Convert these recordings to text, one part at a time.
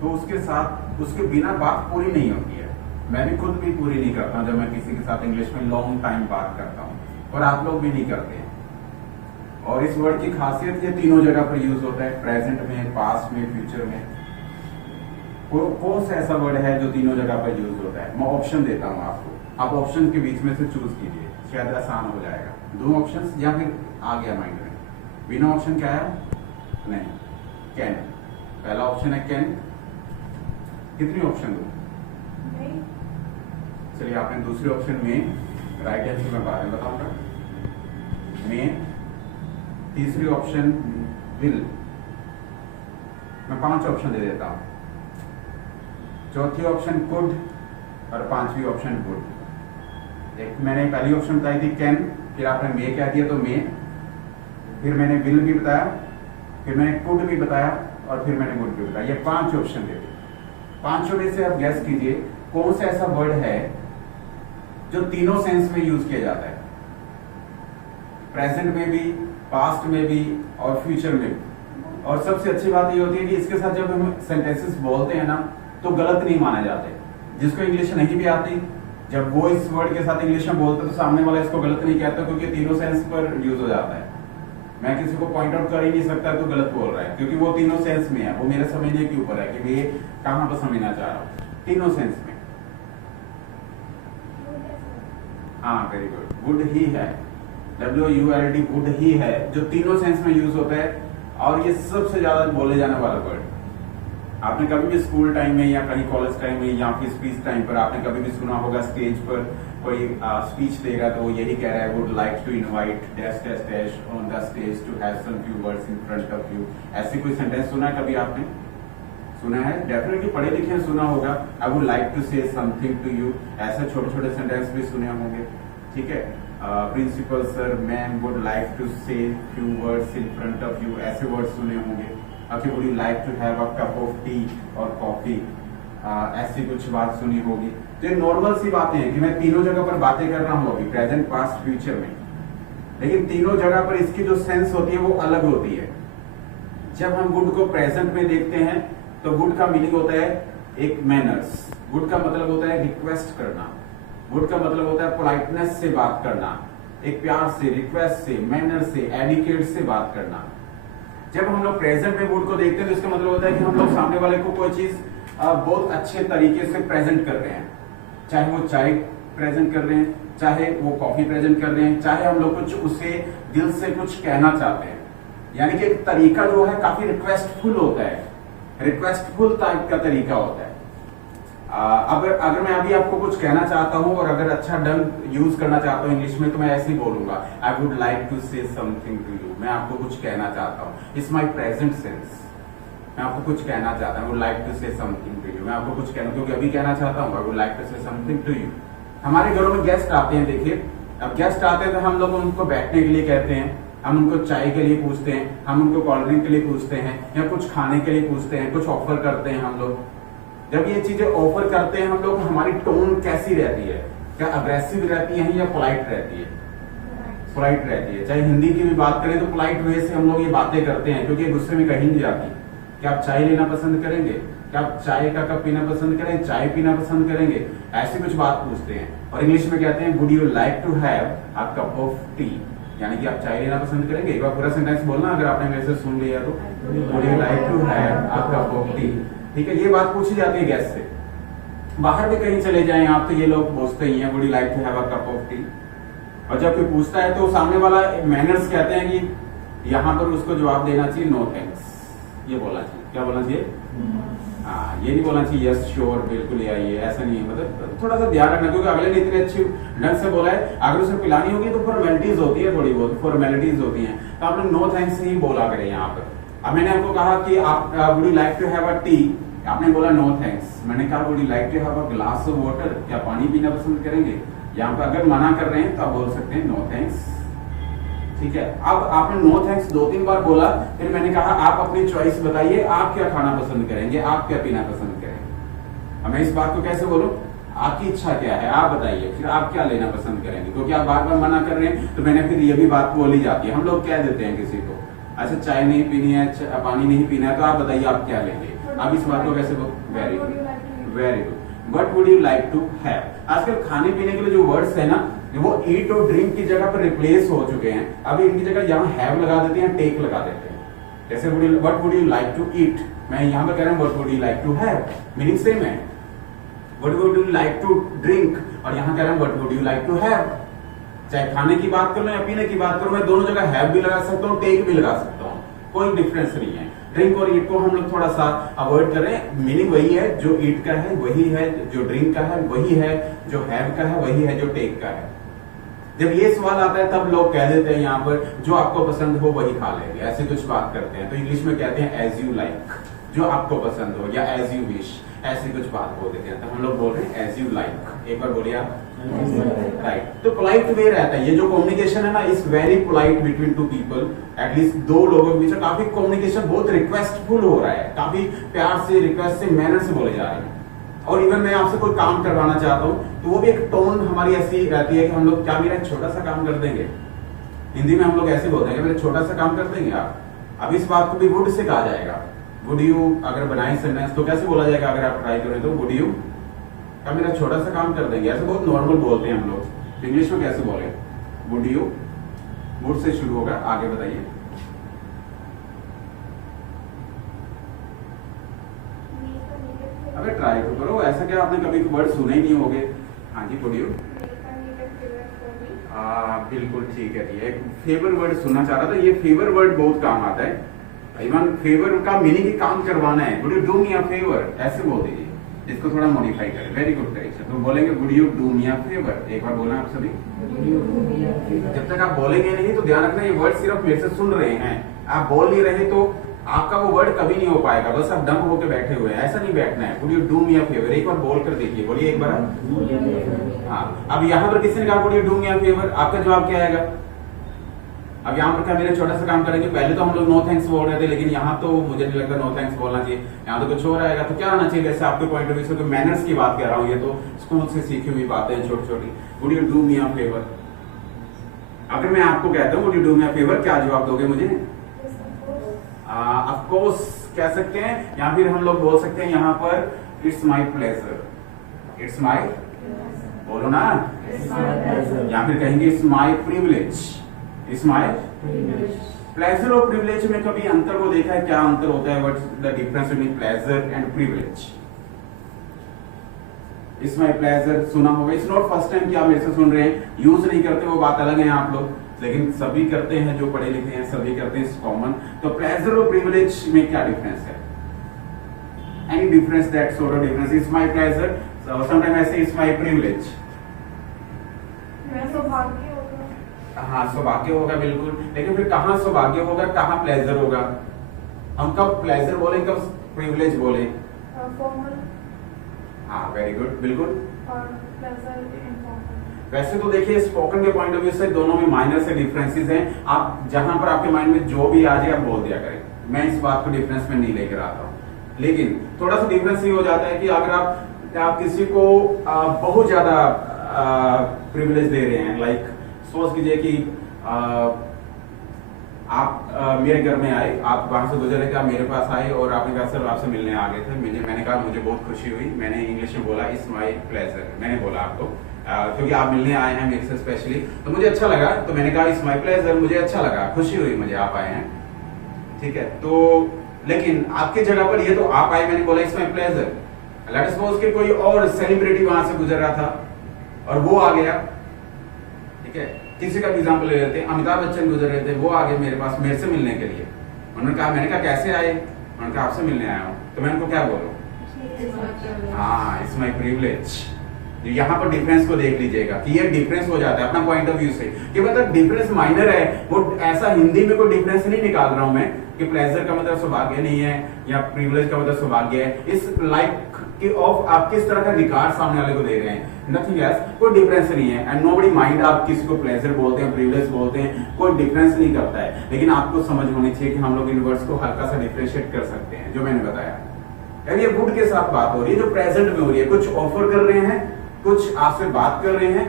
तो उसके साथ उसके बिना बात पूरी नहीं होती है। मैं भी खुद भी पूरी नहीं करता जब मैं किसी के साथ इंग्लिश में लॉन्ग टाइम बात करता हूँ, और आप लोग भी नहीं करते हैं। और इस वर्ड की खासियत ये तीनों जगह पर यूज होता है, प्रेजेंट में, पास्ट में, फ्यूचर में। कौन सा ऐसा वर्ड है जो तीनों जगह पर यूज होता है? मैं ऑप्शन देता हूँ आपको, आप ऑप्शन के बीच में से चूज कीजिए, शायद आसान हो जाएगा। दो ऑप्शन या फिर आ गया माइंड में? बिना ऑप्शन क्या है? नहीं, कैन। पहला ऑप्शन है कैन। कितनी ऑप्शन दो? चलिए, आपने दूसरे ऑप्शन में राइट आंसर मैं बाद में बताऊंगा। में। तीसरी ऑप्शन विल। मैं 5 ऑप्शन दे देता हूं। चौथी ऑप्शन कुड और पांचवी ऑप्शन वुड। एक मैंने पहली ऑप्शन बताई थी कैन, फिर आपने मे कह दिया तो मे, फिर मैंने विल भी बताया, फिर मैंने कुड भी बताया, और फिर मैंने वुड भी बताया। ये 5 ऑप्शन थे। पांचों में से आप गैस कीजिए कौन सा ऐसा वर्ड है जो तीनों सेंस में यूज किया जाता है, प्रेजेंट में भी, पास्ट में भी और फ्यूचर में भी। और सबसे अच्छी बात ये होती है कि इसके साथ जब हम सेंटेंसेस बोलते हैं ना तो गलत नहीं माने जाते। जिसको इंग्लिश नहीं भी आती, जब वो इस वर्ड के साथ इंग्लिश में बोलते तो सामने वाला इसको गलत नहीं कहता, क्योंकि तीनों सेंस पर यूज हो जाता है। मैं किसी को पॉइंट आउट कर ही नहीं सकता तो गलत बोल रहा है, क्योंकि वो तीनों सेंस में है। वो मेरे समझने के ऊपर है कि ये कहां पर समझना चाह रहा हूं, तीनों सेंस में। हाँ, वेरी गुड, वुड ही है। WULD वुड ही है, जो तीनों सेंस में यूज होता है, और ये सबसे ज्यादा बोले जाने वाला वर्ड। आपने कभी भी स्कूल टाइम में या कहीं कॉलेज टाइम में या फिर स्पीच टाइम पर आपने कभी भी सुना होगा, स्टेज पर कोई स्पीच देगा तो वो यही कह रहा है, would like to invite dash dash dash on the stage to have some few words in front of you. ऐसी कोई सेंटेंस सुना है कभी आपने? सुना है, डेफिनेटली पढ़े लिखे हैं, सुना होगा। I would like to say something to you, ऐसे छोटे छोटे सेंटेंस भी सुने होंगे। ठीक है, principal sir ma'am would like to say few words in front of you, ऐसे वर्ड्स सुने होंगे। Okay, would you like to have a cup of tea और कॉफी, ऐसी कुछ बात सुनी होगी। तो ये नॉर्मल सी बातें हैं कि मैं तीनों जगह पर बातें कर रहा हूँ अभी, प्रेजेंट, पास्ट, फ्यूचर में, लेकिन तीनों जगह पर इसकी जो सेंस होती है वो अलग होती है। जब हम वुड को प्रेजेंट में देखते हैं तो वुड का मीनिंग होता है एक मैनर्स। वुड का मतलब होता है रिक्वेस्ट करना। वुड का मतलब होता है पोलाइटनेस से बात करना, एक प्यार से, रिक्वेस्ट से, मैनर से, एडिकेट से बात करना। जब हम लोग प्रेजेंट में वुड को देखते हैं तो इसका मतलब होता है कि हम लोग सामने वाले को कोई चीज बहुत अच्छे तरीके से प्रेजेंट कर रहे हैं। चाहे वो चाय प्रेजेंट कर रहे हैं, चाहे वो कॉफी प्रेजेंट कर रहे हैं, चाहे हम लोग कुछ उसे दिल से कुछ कहना चाहते हैं। यानी कि एक तरीका जो है काफी रिक्वेस्टफुल होता है, रिक्वेस्टफुल टाइप का तरीका होता है। अगर मैं अभी आपको कुछ कहना चाहता हूं और अगर अच्छा ढंग यूज करना चाहता हूं इंग्लिश में, तो मैं ऐसे ही बोलूंगा, I would like to say something to you. मैं आपको कुछ कहना चाहता हूं, इट्स माई प्रेजेंट सेंस। मैं आपको कुछ कहना चाहता हूं, would like to say something to you. मैं आपको कुछ कहना, क्योंकि अभी कहना चाहता हूं, I would like to say something to you. हमारे घरों में गेस्ट आते हैं, देखिए, अब गेस्ट आते हैं तो हम लोग उनको बैठने के लिए कहते हैं, हम उनको चाय के लिए पूछते हैं, हम उनको कोल्ड ड्रिंक के लिए पूछते हैं, या कुछ खाने के लिए पूछते हैं, कुछ ऑफर करते हैं हम लोग। जब ये चीजें ऑफर करते हैं हम लोग, हमारी टोन कैसी रहती है? क्या अग्रेसिव रहती है या पोलाइट रहती है? पोलाइट रहती है। चाहे हिंदी की भी बात करें तो पोलाइट वे से हम लोग ये बातें करते हैं, क्योंकि गुस्से में कहीं नहीं जाती। क्या आप चाय लेना पसंद करेंगे? क्या आप चाय का कप पीना पसंद करें, चाय पीना पसंद करेंगे? ऐसी कुछ बात पूछते हैं। और इंग्लिश में कहते हैं, would you like to have a cup of tea, यानी कि आप चाय लेना पसंद करेंगे। एक बार पूरा सेंटेंस बोलना अगर आपने मेरे से सुन लिया तो, would you like to have a cup of tea. ठीक है, ये बात पूछी जाती है गेस्ट से। बाहर भी कहीं चले जाएं आप तो ये लोग पूछते ही हैं, would you like to have a cup of tea. और जब कोई पूछता है तो सामने वाला मैनर्स कहते हैं कि यहाँ पर उसको जवाब देना चाहिए नो थैंक्स, ये बोलना चाहिए। क्या बोलना चाहिए? हाँ, ये नहीं बोलना चाहिए यस श्योर बिल्कुल या ये, ऐसा नहीं है। मतलब थोड़ा सा ध्यान रखना, क्योंकि अगले ने इतने अच्छी ढंग से बोला है, अगर उसे पिलानी होगी तो फॉर्मेलिटीज होती है, थोड़ी बहुत फॉर्मेलिटीज होती हैं, तो आपने नो थैंक्स ही बोला करें यहाँ पर। अब मैंने आपको कहा कि आप would you like to have a tea, आपने बोला नो थैंक्स। मैंने कहा would you like to have a glass of water, क्या पानी पीना पसंद करेंगे? यहाँ पर अगर मना कर रहे हैं तो आप बोल सकते हैं नो थैंक्स। ठीक है, अब आपने नो थैंक्स 2-3 बार बोला, फिर मैंने कहा आप अपनी चॉइस बताइए, आप क्या खाना पसंद करेंगे, आप क्या पीना पसंद करेंगे। अब मैं इस बात को कैसे बोलूं? आपकी इच्छा क्या है आप बताइए, फिर आप क्या लेना पसंद करेंगे, क्योंकि आप बार बार मना कर रहे हैं तो मैंने फिर ये भी बात बोली जाती है। हम लोग कह देते हैं किसी को, अच्छा चाय नहीं पीनी है, पानी नहीं पीना है, तो आप बताइए आप क्या लेंगे। अब इस बात को कैसे बोल, very good, very good, what would you like to have. आजकल खाने पीने के लिए जो वर्ड्स है ना, वो ईट और ड्रिंक की जगह पर रिप्लेस हो चुके हैं। अभी इनकी जगह यहाँ हैव लगा देते हैं, टेक लगा देते हैं। जैसे what would you like to eat, मैं यहाँ पे कह रहा हूँ what would you like to have, meaning same है। What would you like to drink, और यहाँ कह रहा हूँ what would you like to have. चाहे खाने की बात करूं या पीने की बात करूं, मैं दोनों जगह हैव भी लगा सकता हूँ, टेक भी लगा सकता हूँ, कोई डिफरेंस नहीं है। ड्रिंक और ईट को हम लोग थोड़ा सा अवॉइड करें, मीनिंग वही है, जो ईट का है वही है, जो ड्रिंक का है वही है, जो हैव का है वही है, जो टेक का है। जब ये सवाल आता है तब लोग कह देते हैं यहाँ पर जो आपको पसंद हो वही खा लेंगे, ऐसे कुछ बात करते हैं। तो इंग्लिश में कहते हैं एज यू लाइक, जो आपको पसंद हो, या एज यू विश, ऐसी कुछ बात बोल देते हैं। तो हम लोग बोल रहे हैं एज यू लाइक। एक बार बोलिए आप, राइट। तो पोलाइट वे रहता है, ये जो कम्युनिकेशन है ना, is very polite between two people. At least दो लोगों के बीच काफी कम्युनिकेशन बहुत रिक्वेस्टफुल हो रहा है, काफी प्यार से, रिक्वेस्ट से, मैनर से बोले जा रहे हैं। और इवन मैं आपसे कोई काम करवाना चाहता हूँ तो वो भी एक टोन हमारी ऐसी रहती है कि हम लोग, क्या मेरा एक छोटा सा काम कर देंगे। हिंदी में हम लोग ऐसे बोलते हैं, मेरा छोटा सा काम कर देंगे आप। अब इस बात को भी वुड से कहा जाएगा। वुड यू अगर बनाए सेंटेंस तो कैसे बोला जाएगा, अगर आप ट्राई करें तो वुड यू, क्या मेरा छोटा सा काम कर देंगे, ऐसे बहुत नॉर्मल बोलते हैं हम लोग। इंग्लिश में कैसे बोले, वुड यू, वुड से शुरू होगा, आगे बताइए। अबे ट्राई तो करो, ऐसा क्या आपने कभी वर्ड सुने ही नहीं होगे। हाँ जी, वुड यू, बिल्कुल ठीक है जी। एक फेवर वर्ड सुनना चाह रहा था, ये फेवर वर्ड बहुत काम आता है। इवन फेवर का मीनिंग ही काम करवाना है। Would you do me a favour, ऐसे बोल दीजिए, इसको थोड़ा मॉडिफाई करें। Very good correction. तो बोलेंगे would you do me a favour, एक बार बोलना आप सभी। जब तक आप बोलेंगे नहीं तो ध्यान रखना, ये वर्ड सिर्फ मेरे से सुन रहे हैं, आप बोल नहीं रहे तो आपका वो वर्ड कभी नहीं हो पाएगा, बस आप डंप होकर बैठे हुए हैं, ऐसा नहीं बैठना है। Would you do me a favour, एक बार बोल कर देखिए, बोलिए एक बार। हाँ, अब यहाँ पर किसी ने कहा would you do me a favour, आपका जवाब क्या आएगा। अब यहाँ पर क्या मेरा छोटा सा काम करेंगे। पहले तो हम लोग नो थैंक्स बोल रहे थे, लेकिन यहाँ तो मुझे नहीं लगता नो थैंक्स बोलना चाहिए, यहाँ तो कुछ और आएगा। तो क्या होना चाहिए, वैसे आपके पॉइंट ऑफ व्यू से मैनर्स की बात कर रहा हूँ, ये तो स्कूल से सीखी हुई बातें हैं छोटी छोटी। Would you do me a favour, अगर मैं आपको कहता हूँ would you do me a favour, क्या जवाब दोगे मुझे। ऑफ कोर्स कह सकते हैं, या फिर हम लोग बोल सकते हैं यहाँ पर it's my pleasure, it's my, बोलो ना, या फिर कहेंगे it's my privilege, it's my pleasure. और प्रिविलेज में कभी अंतर को देखा है, क्या अंतर होता है, what's the difference between pleasure and privilege. It's my pleasure सुना होगा, इट्स नॉट फर्स्ट टाइम कि आप मेरे से सुन रहे हैं, यूज नहीं करते वो बात अलग है आप लोग, लेकिन सभी करते हैं, जो पढ़े लिखे हैं सभी करते हैं, कॉमन। तो प्लेजर और प्रिविलेज में क्या डिफरेंस है, any difference, that sort of difference. It's my pleasure, sometime ऐसे इट्स माय प्रिविलेज, सौभाग्य होगा। हाँ सौभाग्य होगा बिल्कुल, लेकिन फिर कहाँ सौभाग्य होगा, कहाँ प्लेजर होगा, हम कब प्लेजर बोले, कब प्रिविलेज बोले। हाँ वेरी गुड, बिल्कुल। वैसे तो देखिए स्पोकन के पॉइंट ऑफ व्यू से दोनों में माइनर से डिफरेंसेस हैं। आप जहां पर आपके माइंड में जो भी आ जाए आप बोल दिया करें, मैं इस बात को डिफरेंस में नहीं लेकर आता हूँ। लेकिन थोड़ा सा डिफरेंस ये हो जाता है कि अगर आप किसी को बहुत ज्यादा प्रिविलेज दे रहे हैं, लाइक सोच कीजिए कि आप मेरे घर में आए, आप वहां से गुजर रहे थे, आप मेरे पास आए और आपने कहा सर आपसे मिलने आ गए थे, मैंने कहा मुझे बहुत खुशी हुई, मैंने इंग्लिश में बोला इट्स माय प्लेजर, मैंने बोला आपको क्योंकि आप मिलने आए हैं मेरे से स्पेशली, तो मुझे अच्छा लगा, तो मैंने कहा इट्स माय प्लेजर, मुझे अच्छा लगा, खुशी हुई मुझे आप आए हैं, ठीक है। तो लेकिन आपकी जगह पर ये तो आप आए, मैंने बोला it's my pleasure, let suppose कि कोई और सेलिब्रिटी वहां से गुजर रहा था और वो आ गया, ठीक है, किसी का एग्जाम्पल ले लेते हैं, अमिताभ बच्चन गुजर रहे थे, वो आ गए मेरे पास मेरे से मिलने के लिए, उन्होंने कहा, मैंने कहा कैसे आए, उन्होंने कहा आपसे मिलने आया हूँ, तो मैं उनको क्या बोलूं, हाँ इट्स माय प्रिविलेज। यहाँ पर डिफरेंस को देख लीजिएगा कि ये डिफरेंस हो जाता है अपना पॉइंट ऑफ व्यू से, कि मतलब डिफरेंस माइनर है, वो ऐसा हिंदी में कोई डिफरेंस नहीं निकाल रहा हूं मैं कि प्लेजर का मतलब सौभाग्य नहीं है या प्रिविलेज का मतलब सौभाग्य है, इस लाइक कि ऑफ आप किस तरह का रिगार्ड सामने वाले को दे रहे हैं, नथिंग एल्स, कोई डिफरेंस नहीं है। एंड नोबडी माइंड आप किसी को प्लेजर बोलते हैं, प्रिविलेज बोलते हैं, कोई डिफरेंस नहीं करता है, लेकिन आपको समझ होनी चाहिए कि हम लोग इन वर्ड्स को हल्का सा डिफरेंशिएट कर सकते हैं, जो मैंने बताया। यानी ये वुड के साथ बात हो रही है जो प्रेजेंट में हो रही है, कुछ ऑफर कर रहे हैं, कुछ आपसे बात कर रहे हैं,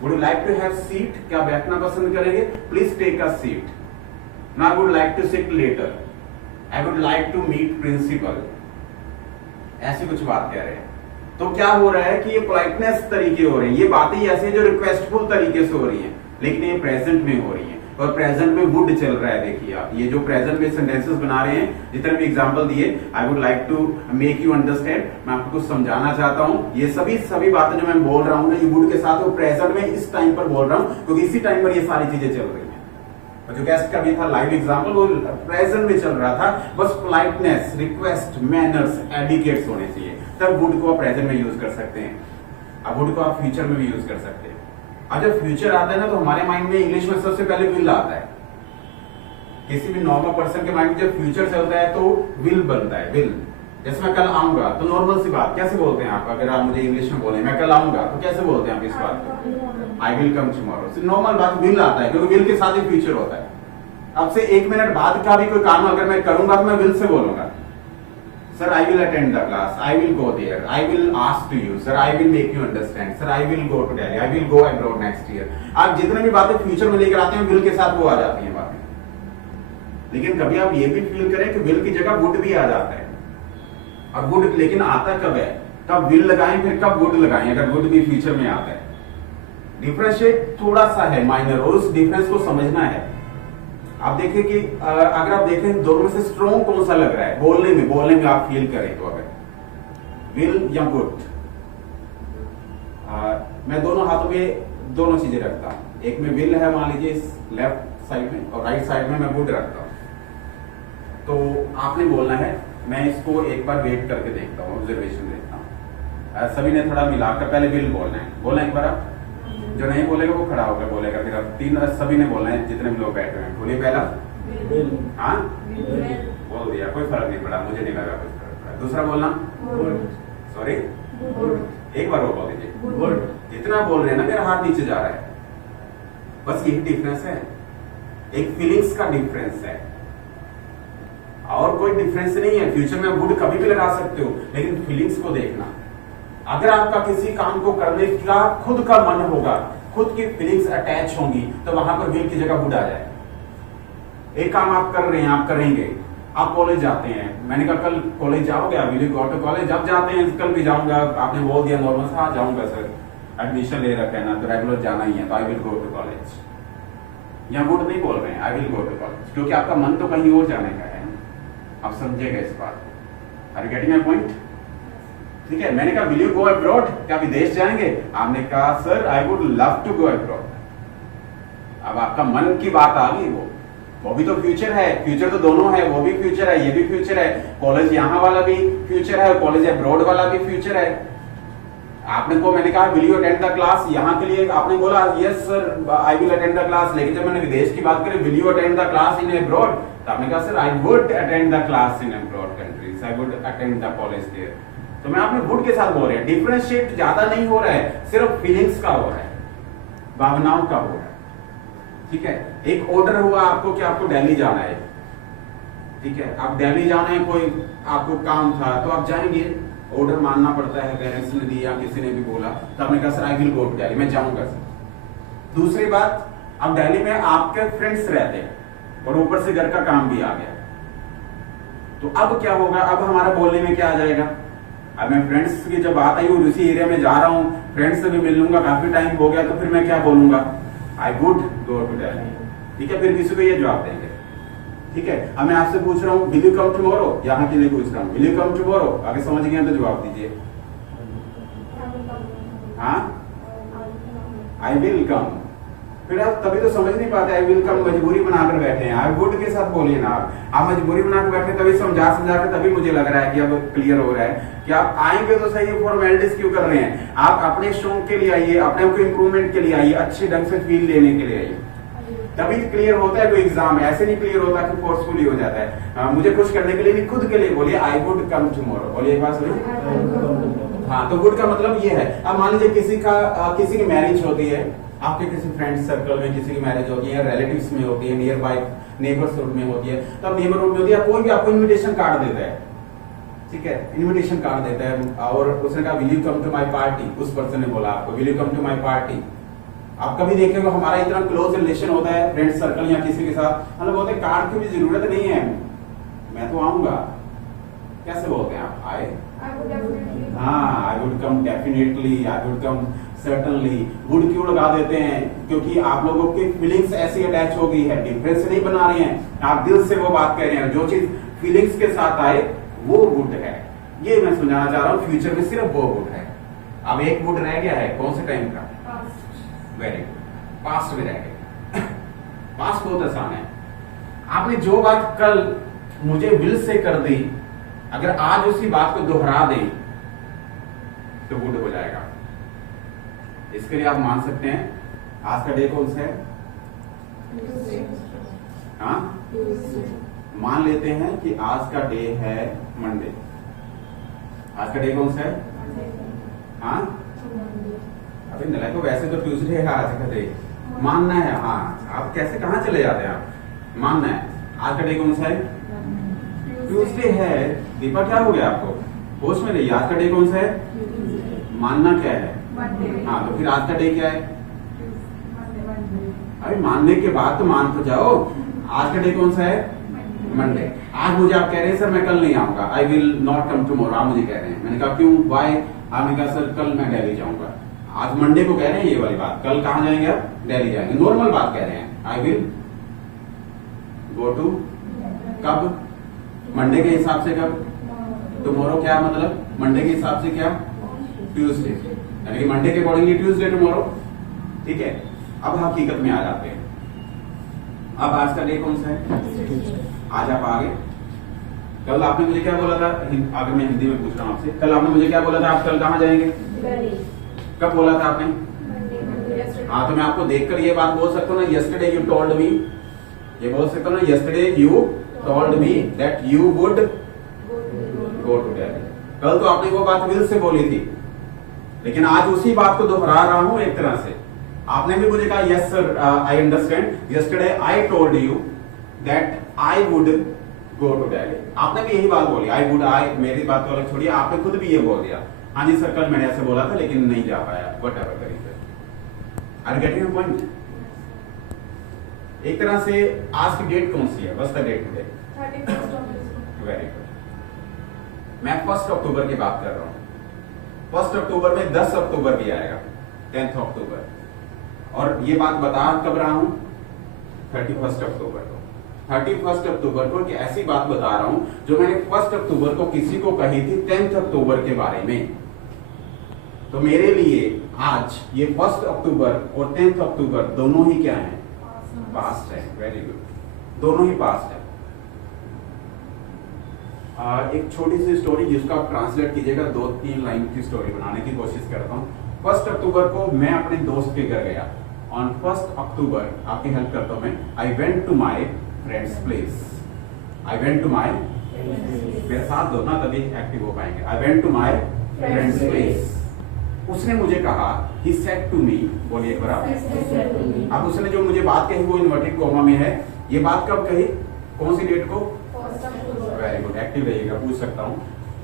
would you like to have seat, क्या बैठना पसंद करेंगे, please take a seat, now I would like to sit later, I would like to meet principal, ऐसी कुछ बात कह रहे हैं। तो क्या हो रहा है कि ये पोलाइटनेस तरीके हो रहे हैं, ये बातें ऐसे जो रिक्वेस्टफुल तरीके से हो रही हैं, लेकिन ये प्रेजेंट में हो रही हैं। और प्रेजेंट में वुड चल रहा है। देखिए आप ये जो प्रेजेंट में सेंटेंसेस बना रहे हैं, जितने भी एग्जांपल दिए, I would like to make you understand, मैं आपको कुछ समझाना चाहता हूँ। ये सभी बातें जो मैं बोल रहा हूँ ना, ये वुड के साथ वो प्रेजेंट में इस टाइम पर बोल रहा हूँ, क्योंकि इसी टाइम पर ये सारी चीजें चल रही हैं। और जो गेस्ट का भी था लाइव एग्जांपल, वो प्रेजेंट में चल रहा था। बस पोलाइटनेस, रिक्वेस्ट, मैनर्स, एडिकेट्स होने चाहिए, तब वुड को आप प्रेजेंट में यूज कर सकते हैं। अब वुड को आप फ्यूचर में भी यूज कर सकते हैं। अब जब फ्यूचर आता है ना, तो हमारे माइंड में इंग्लिश में सबसे पहले विल आता है। किसी भी नॉर्मल पर्सन के माइंड में जब फ्यूचर चलता है तो विल बनता है। विल, जैसे मैं कल आऊंगा, तो नॉर्मल सी बात कैसे बोलते हैं आप? अगर आप मुझे इंग्लिश में बोले मैं कल आऊंगा, तो कैसे बोलते हैं आप इस बात को? I will come tomorrow. Normal बात विल आता है, क्योंकि विल के साथ ही फ्यूचर होता है। अब से 1 मिनट बाद का भी कोई काम अगर मैं करूंगा, तो मैं विल से बोलूंगा। Sir, I will attend the class. I will go there. I will ask to you. Sir, I will make you understand. Sir, I will go to Delhi. I will go abroad next year. आप जितने भी बातें future में लेकर आते हैं, will के साथ वो आ जाती हैं बातें। लेकिन कभी आप ये भी फील करें कि विल की जगह वुड भी आ जाता है। और वुड लेकिन आता कब है? कब विल लगाएं, फिर कब वुड लगाएं, अगर वुड भी फ्यूचर में आता है। डिफरेंस थोड़ा सा है माइनर, और उस डिफरेंस को समझना है। आप देखें कि अगर आप देखें दोनों में से स्ट्रॉन्ग कौन सा लग रहा है बोलने में आप फील करें तो, अगर विल या वुड, मैं दोनों हाथों में दोनों चीजें रखता हूं। एक में विल है, मान लीजिए इस लेफ्ट साइड में, और राइट साइड में मैं वुड रखता हूं। तो आपने बोलना है, मैं इसको एक बार वेट करके देखता हूँ, ऑब्जर्वेशन देखता हूँ। सभी ने थोड़ा मिलाकर पहले विल बोलना है एक बार। आप जो नहीं बोलेगा वो खड़ा होकर बोलेगा। फिर अब सभी ने बोलना है, जितने भी लोग बैठे हैं। बोलिए पहला, हाँ बोल दिया, कोई फर्क नहीं पड़ा, मुझे नहीं लगा कुछ फर्क पड़ा। दूसरा बोलना, सॉरी, एक बार वो बोल दीजिए। जितना बोल रहे हैं ना, मेरा हाथ नीचे जा रहा है। बस यही डिफरेंस है, एक फीलिंग्स का डिफरेंस है, और कोई डिफरेंस नहीं है। फ्यूचर में वुड कभी भी लगा सकते हो, लेकिन फीलिंग्स को देखना। अगर आपका किसी काम को करने का खुद का मन होगा, खुद की फीलिंग्स अटैच होंगी, तो वहां पर विल की जगह वुड आ जाए। एक काम आप कर रहे हैं, आप करेंगे, आप कॉलेज जाते हैं, मैंने कहा कल कॉलेज जाओगे, will you go to college? जब जाते हैं, कल भी जाऊंगा, आपने बोल दिया नॉर्मल से, हाँ जाऊंगा सर, एडमिशन ले रखा है ना, तो रेगुलर जाना ही है, तो I will go to college. या वुड नहीं बोल रहे हैं, I will go to college, क्योंकि आपका मन तो कहीं और जाने का है। आप समझेगा इस बात। Are you getting my point? ठीक है। मैंने कहा विल यू गो अब्रॉड, क्या विदेश जाएंगे? आपने कहा sir I would love to go abroad. अब आपका मन की बात आ गई, वो भी तो फ्यूचर है। फ्यूचर तो दोनों है, वो भी फ्यूचर है, ये भी फ्यूचर है। कॉलेज यहाँ वाला भी फ्यूचर है, कॉलेज अब्रॉड वाला भी फ्यूचर है। आपने को मैंने कहा will you attend the class, यहाँ के लिए आपने बोला yes sir I will attend the class. लेकिन जब मैंने विदेश की बात करी, will you attend the class in abroad, तो आपने कहा sir I would attend the class in abroad countries, I would attend the college there. तो मैं आपने वुड के साथ बोल रहे हैं। डिफरेंशिएट ज्यादा नहीं हो रहा है, सिर्फ फीलिंग्स का हो रहा है, भावनाओं का हो रहा है। ठीक है। एक ऑर्डर हुआ आपको कि आपको दिल्ली जाना है, ठीक है, आप दिल्ली जाना है, कोई आपको काम था, तो आप जाएंगे, ऑर्डर मानना पड़ता है, पेरेंट्स ने दिया, किसी ने भी बोला, तो आपने कहा sir I will go to Delhi, मैं जाऊंगा सर। दूसरी बात, अब दिल्ली में आपके फ्रेंड्स रहते हैं और ऊपर से घर का काम भी आ गया, तो अब क्या होगा? अब हमारा बोलने में क्या आ जाएगा? अब मैं फ्रेंड्स की जब बात आई, उसी एरिया में जा रहा हूँ, फ्रेंड्स से भी मिल लूंगा, काफी टाइम हो गया, तो फिर मैं क्या बोलूंगा? I would go to Delhi. ठीक है। फिर किसी को ये जवाब देंगे। ठीक है। अब मैं आपसे पूछ रहा हूँ विल यू कम टुमारो, यहाँ के लिए पूछ रहा हूँ विल यू कम टुमारो, आगे समझ गए तो जवाब दीजिए। हाँ, आई विल कम। फिर आप तभी तो समझ नहीं पाते, आई विल कम मजबूरी बनाकर बैठे हैं। आई वुड के साथ बोलिए ना, आप मजबूरी बनाकर बैठे, तभी समझा के तभी मुझे लग रहा है कि अब क्लियर हो रहा है कि आप आएंगे तो सही, फॉर्मेलिटीज क्यों कर रहे हैं? आप अपने शौक के लिए आइए, अपने को इंप्रूवमेंट के लिए आइए, अच्छे ढंग से फील लेने के लिए आइए, तभी क्लियर होता है कोई एग्जाम। ऐसे नहीं क्लियर होता कि फोर्सफुली हो जाता है। मुझे खुश करने के लिए नहीं, खुद के लिए बोलिए आई वुड कम टुमारो। बोलिए एक बात सुनिए। हाँ, तो वुड का मतलब ये है। अब मान लीजिए किसी की मैरिज होती है, आपके किसी फ्रेंड सर्कल में किसी की मैरिज होती है, रिलेटिव्स में होती है, नियर बाय नेबरहुड में होती है, तो अब नेबरहुड में होती है, कोई भी आपको इनविटेशन कार्ड देता है, ठीक है, इनविटेशन कार्ड देता है, और उसने कहा will you come to my party, उस पर्सन ने बोला आपको will you come to my party. आप कभी देखेंगे हमारा इतना क्लोज रिलेशन होता है फ्रेंड सर्कल या किसी के साथ, हम लोग बोलते हैं कार्ड की भी जरूरत नहीं है, मैं तो आऊंगा। कैसे बोलते हैं आप? I would definitely. हाँ, I would come definitely, I would come certainly. Would क्यों लगा देते हैं? क्योंकि आप लोगों की फीलिंग्स ऐसी अटैच हो गई है, डिफरेंस नहीं बना रहे हैं, आप दिल से वो बात कह रहे हैं। जो चीज फीलिंग्स के साथ आए वो वुड है, ये मैं समझाना चाह रहा हूँ। फ्यूचर में सिर्फ वो वुड है। अब एक वुड रह गया है, कौन से टाइम का? Past. वेरी गुड, पास्ट में रह गया। पास्ट बहुत आसान है। आपने जो बात कल मुझे विल से कर दी, अगर आज उसी बात को दोहरा दें तो वुड हो जाएगा। इसके लिए आप मान सकते हैं आज का डे कौन सा है? Tuesday. हाँ, Tuesday. मान लेते हैं कि आज का डे है मंडे। आज का डे कौन सा है? हाँ, Monday. अभी नलायक, वैसे तो ट्यूसडे है आज का डे, मानना है। हाँ, आप कैसे कहाँ चले जाते हैं आप? मानना है। आज का डे कौन सा है? ट्यूसडे है। दीपा, क्या हो गया आपको? होश में नहीं। आज का डे कौन सा है? Tuesday. मानना क्या है? Monday. हाँ, तो फिर आज का डे क्या है? Monday. अभी मानने के बाद तो मान तो जाओ। आज का डे कौन सा है? मंडे। आज मुझे आप कह रहे हैं सर मैं कल नहीं आऊंगा, I will not come tomorrow. आप मुझे कह रहे हैं, मैंने कहा क्यों, वाई? आपने कहा सर कल मैं दिल्ली जाऊंगा। आज मंडे को कह रहे हैं ये वाली बात, कल कहाँ जाएंगे आप? दिल्ली जाएंगे। नॉर्मल बात कह रहे हैं, आई विल गो टू। कब? मंडे के हिसाब से कब? टुमारो। क्या मतलब? मंडे के हिसाब से क्या? ट्यूसडे, यानी कि मंडे के अकॉर्डिंगली ट्यूसडे टुमारो। ठीक है, अब हकीकत में आ जाते हैं। अब आज का डे कौन सा है? आज आप आ गए। कल आपने मुझे क्या बोला था? अगर मैं हिंदी में पूछ रहा हूँ आपसे, कल आपने मुझे क्या बोला था? आप कल कहाँ जाएंगे? कब बोला था आपने? हाँ, तो मैं आपको देखकर ये बात बोल सकता हूँ ना, यस्टरडे यू टोल्ड मी। ये बोल सकता हूँ ना, yesterday you told me that you would go to Delhi. कल तो आपने वो बात विल से बोली थी, लेकिन आज उसी बात को दोहरा रहा हूं एक तरह से। आपने भी मुझे कहा yes sir I understand, yesterday I told you that I would go to Delhi. आपने भी यही बात बोली, आई वुड। आई, मेरी बात को अलग छोड़िए, आपने खुद भी ये बोल दिया, हाँ जी सर कल मैंने ऐसे बोला था लेकिन नहीं जा पाया, whatever the reason. Are getting point? एक तरह से आज की डेट कौन सी है? What's the date today? 31st of December. Very good. मैं 1 अक्टूबर की बात कर रहा हूं। 1 अक्टूबर में 10 अक्टूबर भी आएगा, 10 अक्टूबर। और ये बात बता कब रहा हूं? 31 अक्टूबर को। 31 अक्टूबर को एक ऐसी बात बता रहा हूं जो मैंने 1 अक्टूबर को किसी को कही थी 10 अक्टूबर के बारे में। तो मेरे लिए आज ये 1 अक्टूबर और 10 अक्टूबर दोनों ही क्या है? पास्ट है। वेरी गुड, दोनों ही पास्ट है। एक छोटी सी स्टोरी जिसको आप ट्रांसलेट कीजिएगा, 2-3 लाइन की स्टोरी बनाने की कोशिश करता हूँ। 1 अक्टूबर को मैं अपने दोस्त के घर गया। ऑन 1 अक्टूबर, आपकी हेल्प करता हूँ मैं, I went to my friends place. I went to my, मेरे साथ दो ना तभी एक्टिव हो पाएंगे। I went to my friends place. उसने मुझे कहा, he said to me, बोलिए एक बार आप। अब उसने जो मुझे बात कही वो इन्वर्टेड कोमा में है। ये बात कब कही? कौन सी डेट को? 1st October. Very good, active रहिएगा, पूछ सकता हूँ।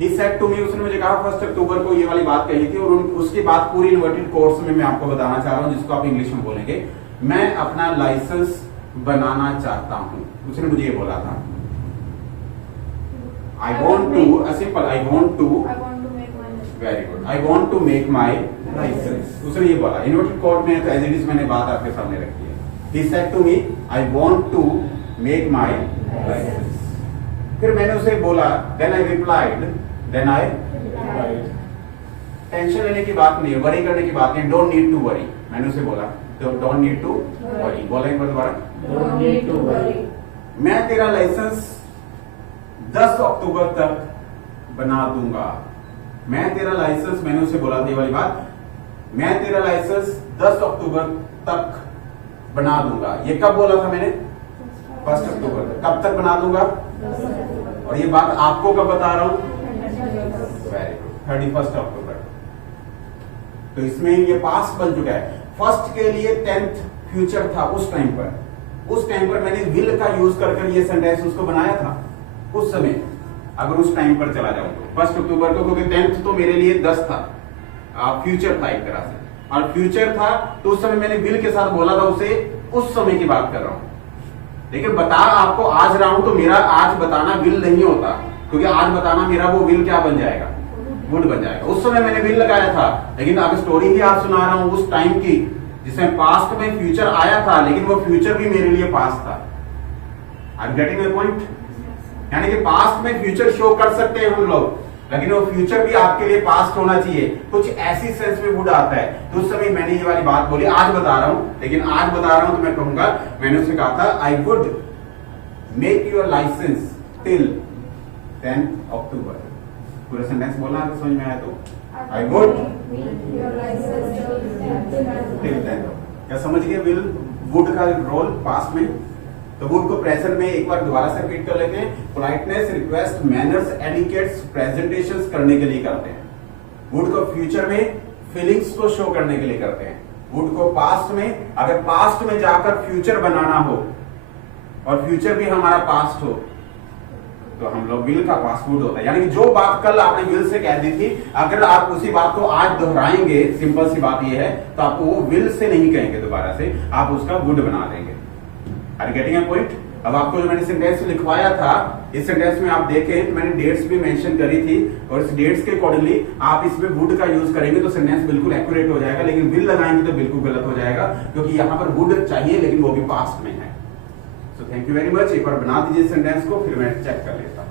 He said to me, उसने मुझे कहा 1 अक्टूबर को ये वाली बात कही थी, और उसकी बात पूरी इन्वर्टेड कोर्स में मैं आपको बताना चाह रहा हूँ, जिसको आप इंग्लिश में बोलेंगे। मैं अपना लाइसेंस बनाना चाहता हूँ, उसने मुझे ये बोला था। I want to, simple, I want to, I want to make my life. Very good, I want to make my license. उसने ये बोला, इन्वर्टेड कोड में, तो एज इट इज मैंने बात आपके सामने रखी है। He said to me, I want to make my license. फिर मैंने उसे बोला, then I replied, then I tension लेने की बात नहीं है, वरी करने की बात नहीं, डोंट नीड टू वरी। मैंने उसे बोला, तो डोंट नीड टू वरी। बोला एक बार दोबारा, Don't need to worry. मैं तेरा लाइसेंस 10 अक्टूबर तक बना दूंगा। मैं तेरा लाइसेंस, मैंने उसे बोला थी वाली बात, मैं तेरा लाइसेंस 10 अक्टूबर तक बना दूंगा। ये कब बोला था मैंने? 1 अक्टूबर तक। कब तक बना दूंगा? और ये बात आपको कब बता रहा हूं? वेरी गुड, 31 अक्टूबर। तो इसमें ये पास्ट बन चुका है। फर्स्ट के लिए 10th फ्यूचर था उस टाइम पर। उस टाइम पर मैंने विल का यूज कर ये सेंटेंस उसको बनाया था उस समय। अगर उस टाइम पर चला जाऊं तो 1 अक्टूबर को, क्योंकि 10th तो मेरे लिए 10 था, फ्यूचर था एक तरह से, और फ्यूचर था तो उस समय मैंने विल के साथ बोला था उसे, उस समय की बात कर रहा हूं। लेकिन बता आपको आज रहा हूं तो मेरा आज बताना विल नहीं होता, क्योंकि आज बताना मेरा वो विल क्या बन जाएगा? वुड बन जाएगा। उस समय मैंने विल लगाया था, लेकिन अब स्टोरी ही आप सुना रहा हूं उस टाइम की जिसमें पास्ट में फ्यूचर आया था, लेकिन वो फ्यूचर भी मेरे लिए पास्ट था। I am getting my point. यानी कि पास्ट में फ्यूचर शो कर सकते हैं हम लोग, लेकिन वो फ्यूचर भी आपके लिए पास्ट होना चाहिए। कुछ ऐसी सेंस में वुड आता है। तो उस समय मैंने ये वाली बात बोली, आज बता रहा हूं, लेकिन आज बता रहा हूं तो मैं कहूंगा, मैंने उससे कहा था I would make your license till 10 October. पूरा सेंटेंस बोलना आपको समझ में आया तो आई वुड टिल 10। क्या समझ गए विल वुड का रोल पास्ट में? तो वुड को प्रेजेंट में एक बार दोबारा से रिपीट कर लेते हैं। Politeness, request, manners, etiquettes, presentations करने के लिए करते हैं। वुड को फ्यूचर में फीलिंग्स को शो करने के लिए करते हैं। वुड को पास्ट में, अगर पास्ट में जाकर फ्यूचर बनाना हो और फ्यूचर भी हमारा पास्ट हो तो हम लोग विल का पास्ट वुड होता है। यानी कि जो बात कल आपने विल से कह दी थी, अगर आप उसी बात को आज दोहराएंगे, सिंपल सी बात यह है, तो आप वो विल से नहीं कहेंगे दोबारा से, आप उसका वुड बना देंगे। Are you getting a point? अब आपको जो मैंने सेंटेंस लिखवाया था, इस सेंटेंस में आप देखें तो मैंने डेट्स भी मेंशन करी थी, और इस डेट्स के अकॉर्डिंगली आप इसमें वुड का यूज करेंगे तो सेंटेंस बिल्कुल एक्यूरेट हो जाएगा, लेकिन विल लगाएंगे तो बिल्कुल गलत हो जाएगा, क्योंकि यहाँ पर वुड चाहिए लेकिन वो भी पास्ट में है। So thank you very much. एक बार बना दीजिए सेंटेंस को, फिर मैं चेक कर लेता हूँ।